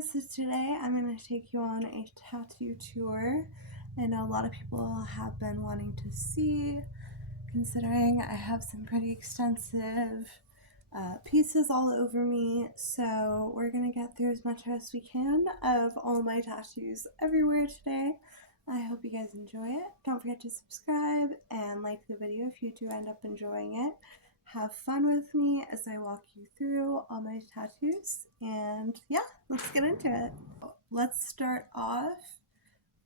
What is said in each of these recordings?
guys, so today I'm going to take you on a tattoo tour. I know a lot of people have been wanting to see, considering I have some pretty extensive pieces all over me, so we're going to get through as much as we can of all my tattoos everywhere today. I hope you guys enjoy it. Don't forget to subscribe and like the video if you do end up enjoying it. Have fun with me as I walk you through all my tattoos, and yeah, let's get into it. Let's start off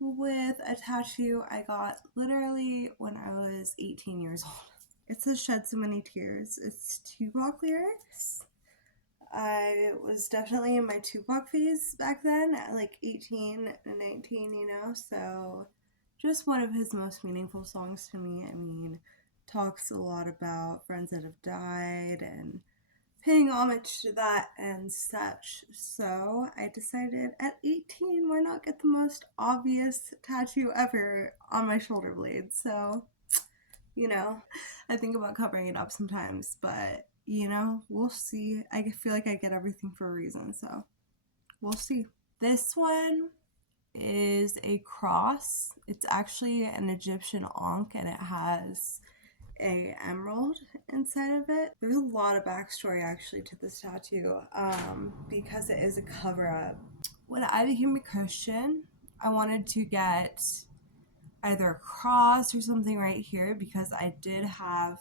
with a tattoo I got literally when I was 18 years old. It says "Shed So Many Tears." It's Tupac lyrics. I was definitely in my Tupac phase back then at like 18 and 19, so just one of his most meaningful songs to me. I mean, talks a lot about friends that have died and paying homage to that and such. So I decided at 18, why not get the most obvious tattoo ever on my shoulder blade? So, I think about covering it up sometimes, but we'll see. I feel like I get everything for a reason, so we'll see. This one is a cross. It's actually an Egyptian ankh, and it has a emerald inside of it. There's a lot of backstory actually to this tattoo, because it is a cover-up. When I became a Christian, I wanted to get either a cross or something right here because I did have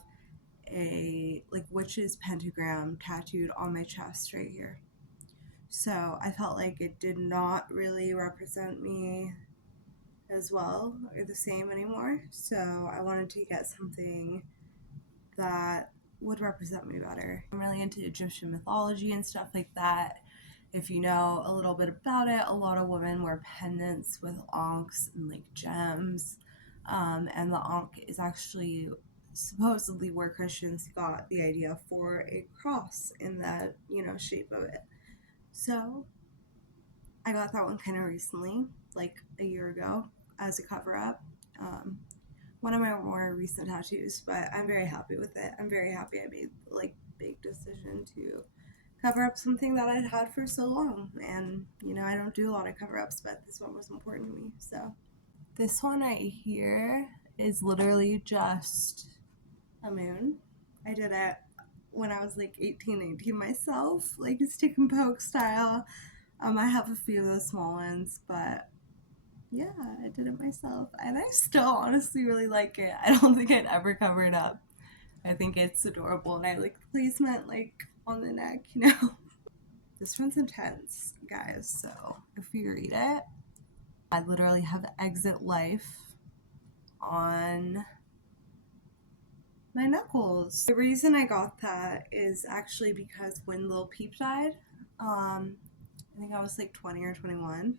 a witch's pentagram tattooed on my chest right here. So I felt like it did not really represent me as well or the same anymore. So I wanted to get something that would represent me better. I'm really into Egyptian mythology and stuff like that. If you know a little bit about it, a lot of women wear pendants with ankhs and gems. And the ankh is actually supposedly where Christians got the idea for a cross in that, shape of it. So I got that one kind of recently, like a year ago, as a cover up. One of my more recent tattoos, but I'm very happy with it. I'm very happy I made the big decision to cover up something that I'd had for so long. And I don't do a lot of cover ups, but this one was important to me. So this one right here is literally just a moon. I did it when I was 18, 19 myself, stick and poke style. I have a few of those small ones, but yeah, I did it myself, and I still honestly really like it. I don't think I'd ever cover it up. I think it's adorable, and I like the placement on the neck, This one's intense, guys, so if you read it, I literally have exit life on my knuckles. The reason I got that is actually because when Lil Peep died, I think I was 20 or 21.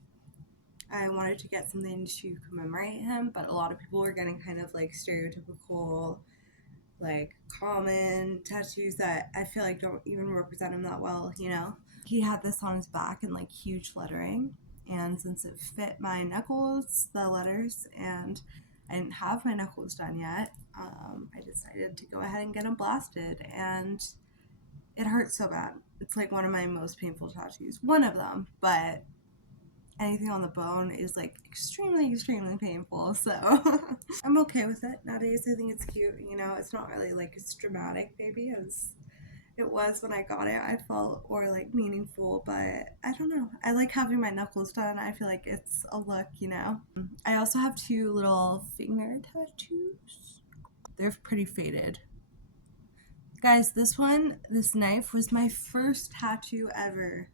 I wanted to get something to commemorate him, but a lot of people were getting kind of stereotypical, common tattoos that I feel don't even represent him that well, He had this on his back in huge lettering, and since it fit my knuckles, the letters, and I didn't have my knuckles done yet, I decided to go ahead and get them blasted, and it hurts so bad. It's one of my most painful tattoos. One of them, but anything on the bone is extremely, extremely painful, so I'm okay with it nowadays. I think it's cute, it's not really as dramatic maybe as it was when I got it, I felt, or meaningful, but I don't know. I like having my knuckles done. I feel it's a look, I also have two little finger tattoos. They're pretty faded. Guys, this knife was my first tattoo ever.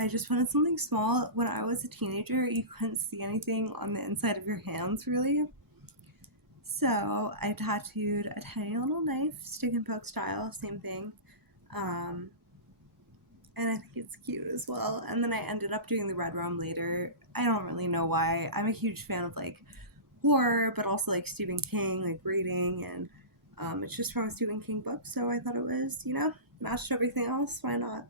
I just wanted something small. When I was a teenager, you couldn't see anything on the inside of your hands, really. So I tattooed a tiny little knife, stick and poke style, same thing. And I think it's cute as well. And then I ended up doing the red rum later. I don't really know why. I'm a huge fan of horror, but also Stephen King, reading, and it's just from a Stephen King book, so I thought it was, matched everything else. Why not?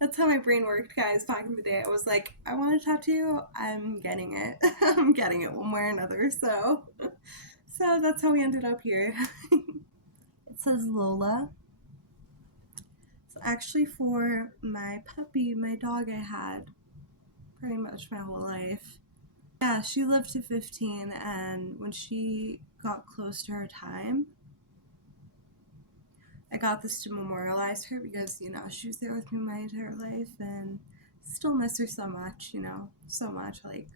That's how my brain worked, guys. Back in the day, I was I want a tattoo. I'm getting it. I'm getting it one way or another. So that's how we ended up here. It says Lola. So actually for my puppy, my dog I had pretty much my whole life. Yeah, she lived to 15, and when she got close to her time, I got this to memorialize her because, she was there with me my entire life and still miss her so much, so much, like,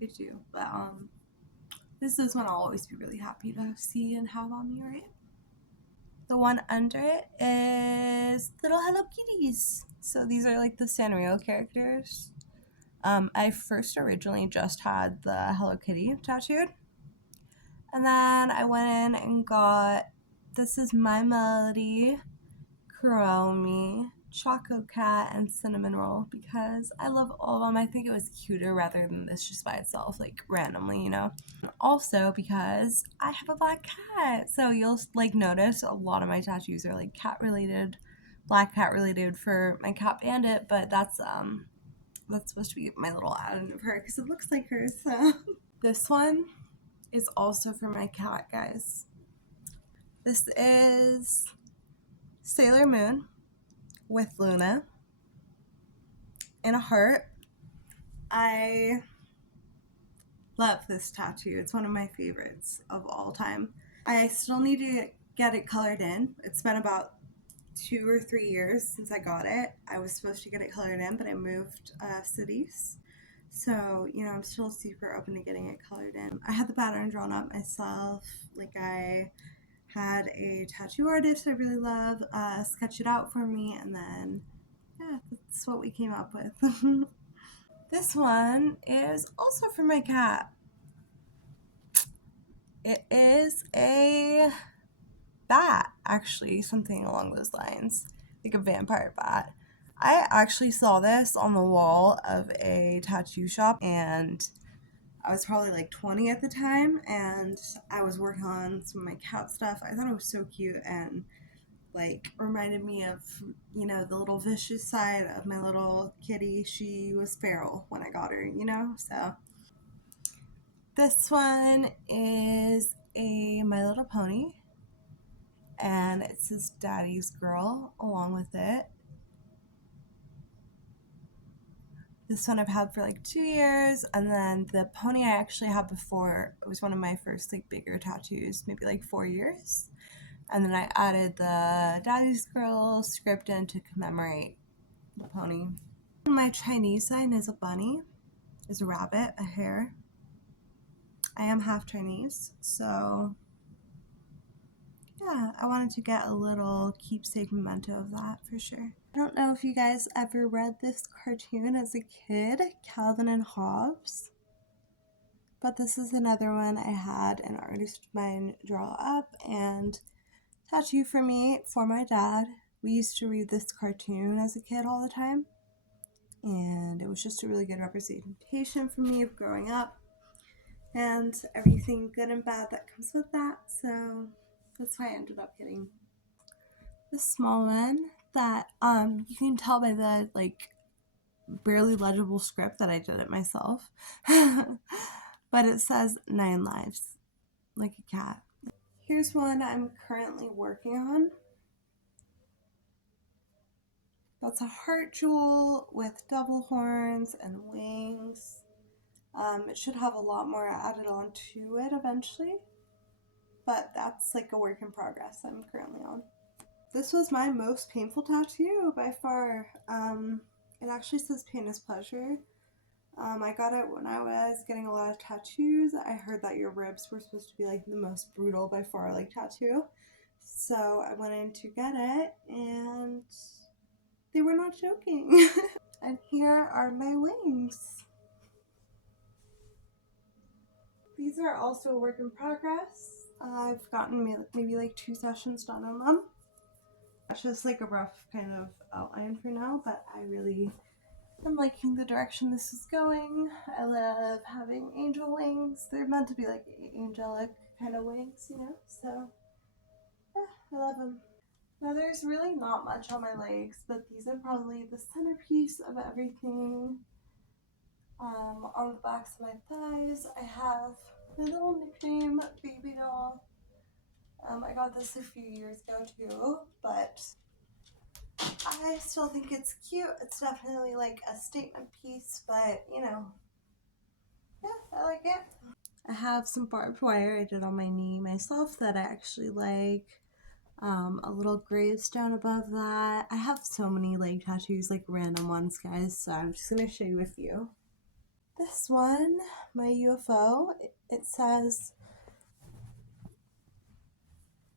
I do. But, this is one I'll always be really happy to see and have on me, right? The one under it is little Hello Kitties. So these are like the Sanrio characters. I first originally just had the Hello Kitty tattooed. And then I went in and got, this is My Melody, Kuromi, Choco Cat, and Cinnamon Roll because I love all of them. I think it was cuter rather than this just by itself, like randomly, Also because I have a black cat. So you'll like notice a lot of my tattoos are like cat related, black cat related for my cat Bandit, but that's supposed to be my little add-in of her because it looks like her. So this one is also for my cat, guys. This is Sailor Moon with Luna in a heart. I love this tattoo. It's one of my favorites of all time. I still need to get it colored in. It's been about 2 or 3 years since I got it. I was supposed to get it colored in, but I moved cities. So, I'm still super open to getting it colored in. I had the pattern drawn up myself. Like, I had a tattoo artist I really love sketch it out for me, and then, yeah, that's what we came up with. This one is also for my cat. It is a bat, actually, something along those lines, like a vampire bat. I actually saw this on the wall of a tattoo shop, and I was probably like 20 at the time, and I was working on some of my cat stuff. I thought it was so cute and like reminded me of, the little vicious side of my little kitty. She was feral when I got her, so. This one is a My Little Pony, and it says Daddy's Girl along with it. This one I've had for like 2 years, and then the pony I actually had before, it was one of my first like bigger tattoos, maybe like 4 years. And then I added the Daddy's Girl script in to commemorate the pony. My Chinese sign is a bunny, is a rabbit, a hare. I am half Chinese, so yeah, I wanted to get a little keepsake memento of that for sure. I don't know if you guys ever read this cartoon as a kid, Calvin and Hobbes, but this is another one I had an artist of mine draw up and tattoo for me for my dad. We used to read this cartoon as a kid all the time, and it was just a really good representation for me of growing up and everything good and bad that comes with that. So that's why I ended up getting the small one that you can tell by the like barely legible script that I did it myself. But it says 9 lives, like a cat. Here's one I'm currently working on. That's a heart jewel with double horns and wings. It should have a lot more added on to it eventually, but that's like a work in progress I'm currently on. This was my most painful tattoo by far. It actually says pain is pleasure. I got it when I was getting a lot of tattoos. I heard that your ribs were supposed to be like the most brutal by far, like tattoo. So I went in to get it, and they were not joking. And here are my wings. These are also a work in progress. I've gotten maybe like 2 sessions done on them. That's just like a rough kind of outline for now, but I really am liking the direction this is going. I love having angel wings. They're meant to be like angelic kind of wings, so yeah, I love them. Now there's really not much on my legs, but these are probably the centerpiece of everything. On the backs of my thighs, I have my little nickname, Baby Doll. I got this a few years ago too, but I still think it's cute. It's definitely like a statement piece, but you know, yeah, I like it. I have some barbed wire I did on my knee myself that I actually like. A little gravestone above that. I have so many leg tattoos, like random ones, guys, so I'm just gonna show you a few. This one, my UFO, it says,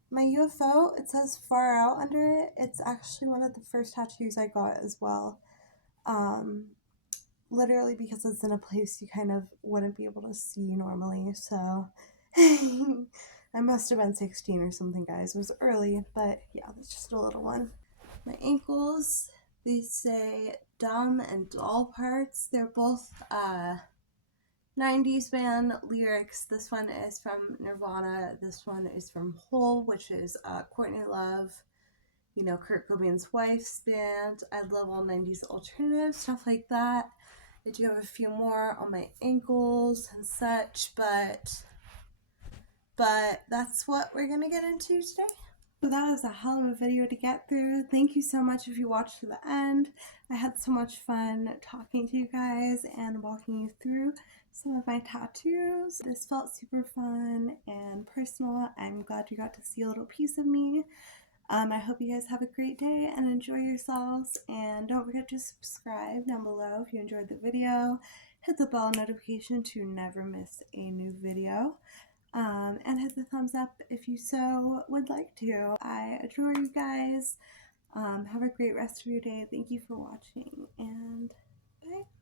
my UFO, it says far out under it. It's actually one of the first tattoos I got as well. Um, Literally because it's in a place you kind of wouldn't be able to see normally, so I must have been 16 or something, guys. It was early, but yeah, that's just a little one. My ankles, they say dumb and dull parts. They're both 90s band lyrics. This one is from Nirvana. This one is from Hole, which is Courtney Love, you know, Kurt Cobain's wife's band. I love all 90s alternative, stuff like that. I do have a few more on my ankles and such, but that's what we're gonna get into today. So that is a hell of a video to get through. Thank you so much if you watched to the end. I had so much fun talking to you guys and walking you through some of my tattoos. This felt super fun and personal. I'm glad you got to see a little piece of me. I hope you guys have a great day and enjoy yourselves. And don't forget to subscribe down below if you enjoyed the video. Hit the bell notification to never miss a new video. And hit the thumbs up if you so would like to. I adore you guys. Have a great rest of your day. Thank you for watching, and bye.